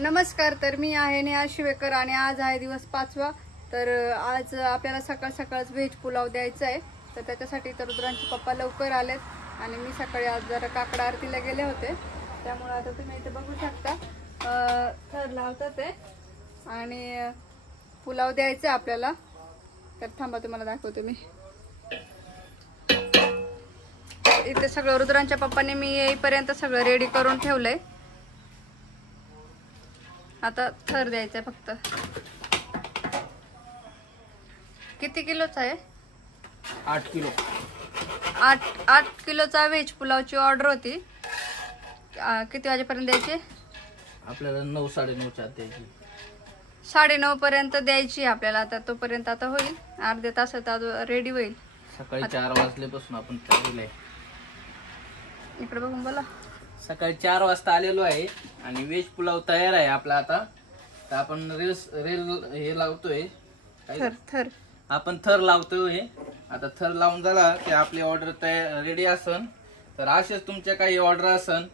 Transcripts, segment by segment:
नमस्कार. तर मी आहे नेहा शिवेकर आणि आज आहे दिवस 5वा. तर आज आपल्याला सकाळ सकाळच व्हेज पुलाव द्यायचा आहे. तर त्याच्यासाठी तर रुद्रांचे पप्पा लवकर आलेत आणि मी सकाळी आज जरा काकडा आरतीला गेले होते, त्यामुळे आता तुम्ही इथे बघू शकता थर लावतात ते आणि पुलाव द्यायचा आपल्याला. तर थांबा तुम्हाला दाखवते मी. इथे सगळं रुद्रांच्या पप्पांनी मी येईपर्यंत सगळं रेडी करून ठेवलंय. आता थर द्यायचा फक्त. किती किलोचा आहे? 8 किलो. 8 किलोचा व्हेज पुलावची ऑर्डर होती. किती वाजेपर्यंत द्यायची? आपल्याला 9 9:30 द्यायची. 9:30 पर्यंत द्यायची आपल्याला. आता तोपर्यंत आता होईल, अर्ध्या तासात रेडी होईल. सकाळी 4 वाजल्यापासून आपण तयारीला आहे. इकडे बघून बोला. सकाळी 4 वाजता आलेलो आहे आणि व्हेज पुलाव तयार आहे आपला. आता तर आपण रेल हे लावतोय, थर आपण थर लावतोय. आता थर लावून झाला की आपली ऑर्डर तयार रेडी असन. तर असेच तुमच्या काही ऑर्डर असन,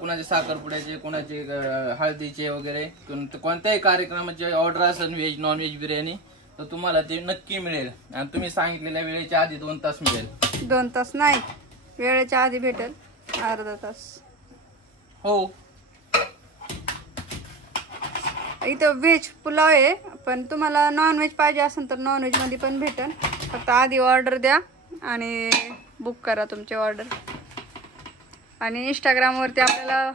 कुणाचे साखरपुड्याचे, कुणाचे हळदीचे वगैरे, कोणत्याही कार्यक्रमाचे ऑर्डर असन व्हेज नॉन व्हेज बिर्याणी, तर तुम्हाला ते नक्की मिळेल. आणि तुम्ही सांगितलेल्या वेळेच्या आधी 2 तास मिळेल. 2 तास नाही, वेळेच्या आधी भेटेल, अर्धा तास. हो, इथं व्हेज पुलाव आहे, पण तुम्हाला नॉन व्हेज पाहिजे असेल तर नॉन व्हेज मध्ये पण भेटेल. फक्त आधी ऑर्डर द्या आणि बुक करा तुमची ऑर्डर. आणि इंस्टाग्रामवरती आपल्याला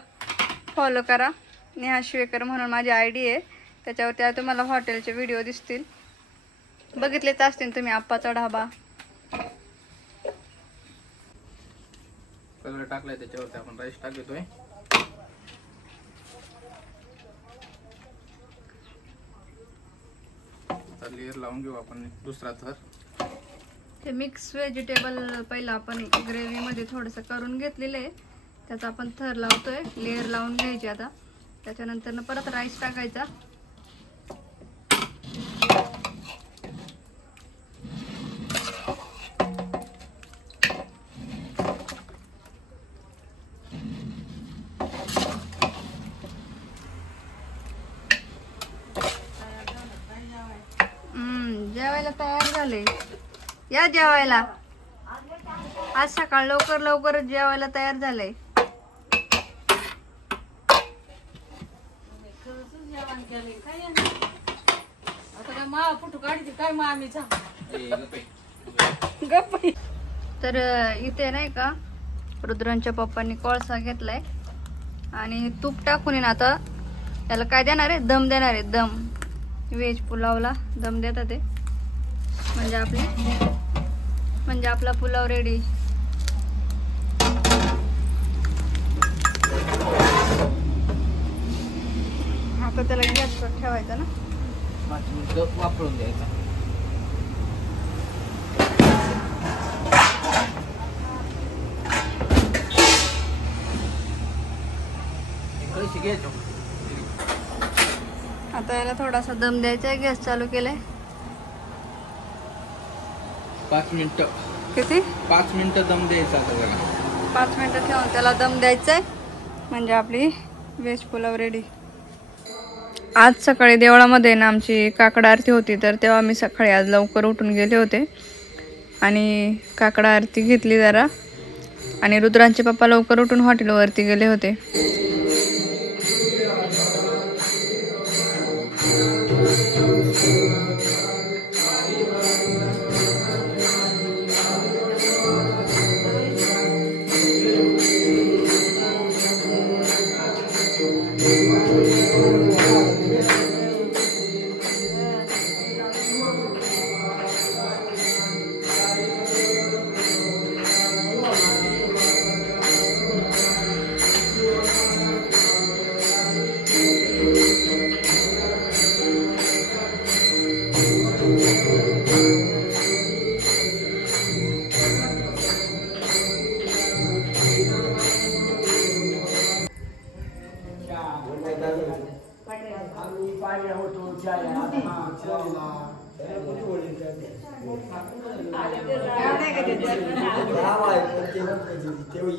फॉलो करा. नेहा शिवेकर म्हणून माझी ID आहे. त्याच्यावरती तुम्हाला हॉटेलचे व्हिडिओ दिसतील, बघितलेच असतील तुम्ही. आप्पाचा ढाबा सगळं टाकलंय त्याच्यावरती. आपण राईस टाकतोय. लेअर लावून घेऊ आपण दुसरा थर. ते मिक्स व्हेजिटेबल पहिला आपण ग्रेव्ही मध्ये थोडंसं करून घेतलेलं आहे, त्याचा आपण थर लावतोय. लेअर लावून घ्यायची. आता त्याच्यानंतर परत राईस टाकायचा. जेवायला तयार झाले. या जेवायला. आज सकाळ लवकर जेवायला तयार झालंय. तर इथे नाही का रुद्रांच्या पप्पांनी कोळसा घेतलाय आणि तूप टाकून आता त्याला काय देणार आहे? दम देणार आहे. दम. व्हेज पुलावला दम देतात ते, म्हणजे आपला पुलाव रेडी. आता त्याला गॅसवर ठेवायचा ना, 5 मिनिटं वापरून द्यायचा. आता याला थोडासा दम द्यायचा आहे. गॅस चालू केलाय. 5 मिनिटं. किती? 5 मिनिटं दम द्यायचा. 5 मिनिटं ठेवून त्याला दम द्यायचा आहे, म्हणजे आपली व्हेज पुलाव रेडी. आज सकाळी देवळामध्ये ना आमची काकडा आरती होती, तर तेव्हा मी सकाळी आज लवकर उठून गेले होते आणि काकडा आरती घेतली जरा. आणि रुद्रांचे पप्पा लवकर उठून हॉटेलवरती गेले होते.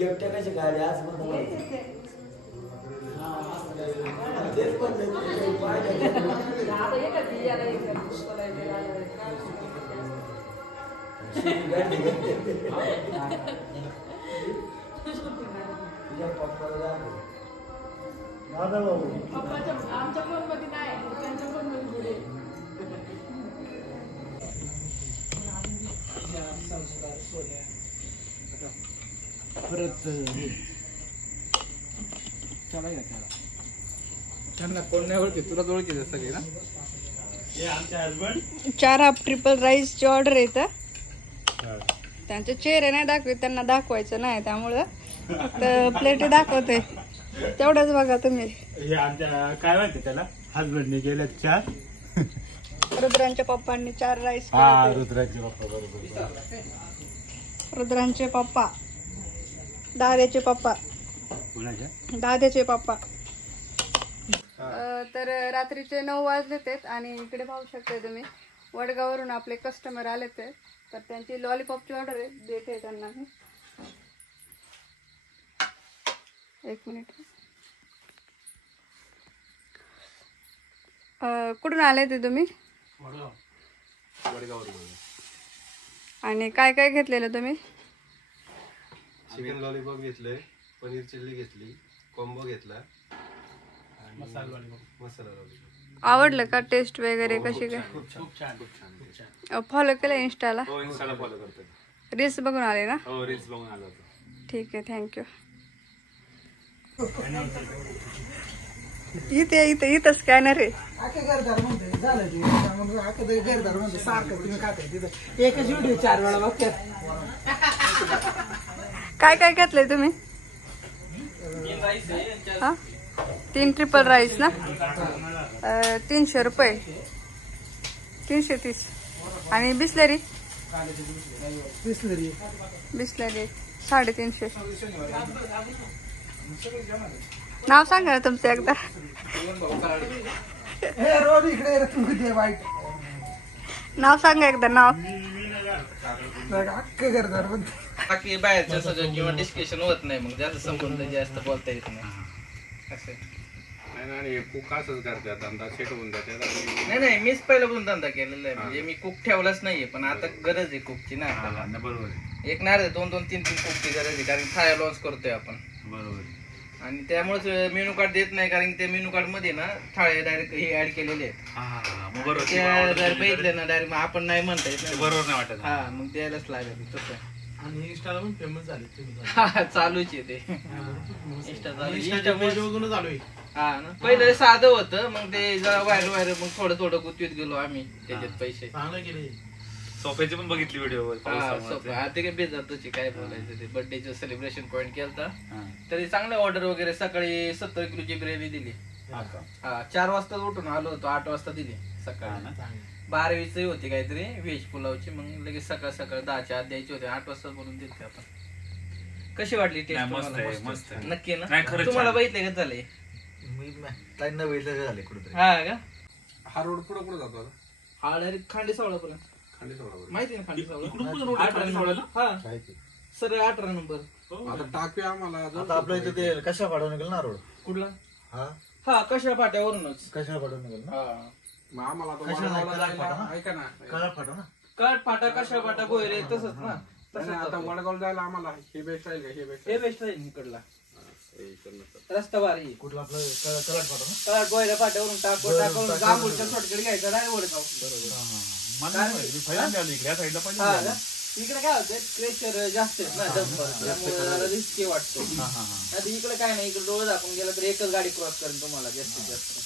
एकट्या कशा गाड्या आज आमच्या फोन मध्ये नाही, त्यांच्या फोन मध्ये पुढे. त्यांना कोण नाही ओळखी, तुला ओळखी सगळे ना. 4 हाफ ट्रिपल राईसची ऑर्डर येतं. त्यांचे चेहरे नाही दाखवत, त्यांना दाखवायचं नाही, त्यामुळं फक्त प्लेटी दाखवते. तेवढंच बघा तुम्ही. हे आमच्या काय माहिती त्याला हसबंडने गेल्या 4. रुद्रांच्या पप्पांनी 4 राईस. हा रुद्राचे पप्पा बरोबर. रुद्रांचे पप्पा, दाद्याचे पप्पा, कुणाच्या दाद्याचे पप्पा. तर रात्रीचे 9 वाजले ते आणि इकडे पाहू शकता तुम्ही वडगाववरून आपले कस्टमर आले ते. तर त्यांची लॉलीपॉपची ऑर्डर आहे, देते त्यांना मी. 1 मिनिट. कुठून आले ते तुम्ही आणि काय काय घेतलेलं तुम्ही? चिकन लॉलीपॉप घेतलंय, पनीर चिल्ली घेतली, कॉम्बो घेतला, मसाला लॉलीपॉप. आवडलं का? टेस्ट वगैरे कशी काय? खूप छान. फॉलो केलं इंस्टाला? हो इंस्टाला फॉलो करतोय. रील्स बघून आले ना? हो रील्स बघून आलो होतो. ठीक आहे, थँक्यू. इथं स्कॅनर आहे. काय काय घेतलंय तुम्ही? 3 ट्रिपल राईस ना? 300 रुपये, 330. आणि बिस्लरी 350. नाव सांगा ना तुमचं एकदा. नाव सांगा एकदा, नाव. बाकी बाहेरच्या सगळं किंवा डिस्कशन होत नाही, मग जास्त संबंध जास्त बोलता येत नाही असं. आणि कुक असंच करतात, धंदा सेट होऊन जातात. नाही मीच पहिल्यापासून धंदा केलेला आहे, म्हणजे मी कुक ठेवलाच नाहीये, पण आता गरज आहे कुकची ना. बरोबर. एक नाही 2-2, 3-3 कुकची गरज आहे, कारण थाळ्या लॉन्च करतोय आपण. बरोबर. आणि त्यामुळेच मेनू कार्ड देत नाही, कारण त्या मेनू कार्ड मध्ये ना थाळे डायरेक्ट हे ऍड केलेले आहेत. बरोबर. त्या जर बघितले ना डायरेक्ट आपण नाही म्हणता येत ना. बरोबर नाही वाटत. हा मग द्यायलाच लागेल तसं. आणि इंस्टाला पण फेमस झाले तुम्ही. हा चालूच आहे ते. इंस्टा बघूनच आलोय. हा ना, पहिलं साधं होतं, मग ते जरा व्हायरल मग थोडं गुंतवीत गेलो आम्ही त्याच्यात पैसे. चांगलं केले. सोफ्याची पण बघितली व्हिडिओ. ते काय बेजातच काय बोलायचं. ते बर्थडेचं सेलिब्रेशन पॉईंट केलता, तरी चांगले ऑर्डर वगैरे. सकाळी 70 किलोची ग्रेव्ही दिली. हा 4 वाजता उठून आलो होतो, 8 वाजता दिली सकाळी. 12वीच होती काहीतरी व्हेज पुलावची, मग लगेच सकाळ 10च्या आत द्यायची होती. 8 वाजता बनवून दिली आपण. कशी वाटली टेस्ट? मस्त. नक्की ना? तुम्हाला बघितले का? झाले झाले कुठे. हा का? हा रोड पुढे जातो. हा डायरेक्ट खांडे सावळा पर्यंत. माहिती ना खांडे सावळा? 18 नंबर. हा सर 18 नंबर. आता टाकूया आम्हाला. आपल्या इथे ते कशा पाठवून निघेल ना रोड. कुठला? हा कशा पाट्यावरूनच. कशा पाठवून निघेल ना. मग आम्हाला ऐका ना, कळा पाठव ना. काट फाटा कशा फाटा गोयरे तसंच ना. तसं आता वडगाव जायला आम्हाला हे बेस्ट राहील का? हे बेस्ट राहील इकडला रस्ता भारी. कुठला आपलं कळा पाठव ना. काट गोयऱ्या फाट्यावरून टाकून गांबूडच्या शॉर्टकट घ्यायचा नाही वडगाव. इकडे काय होतं, प्रेशर जास्त आहेत ना, डंपर, त्यामुळे रिस्की वाटतो. इकडे काय नाही, इकडे डोळे दाखवून गेला तर एकच गाडी क्रॉस करेल तुम्हाला जास्तीत जास्त.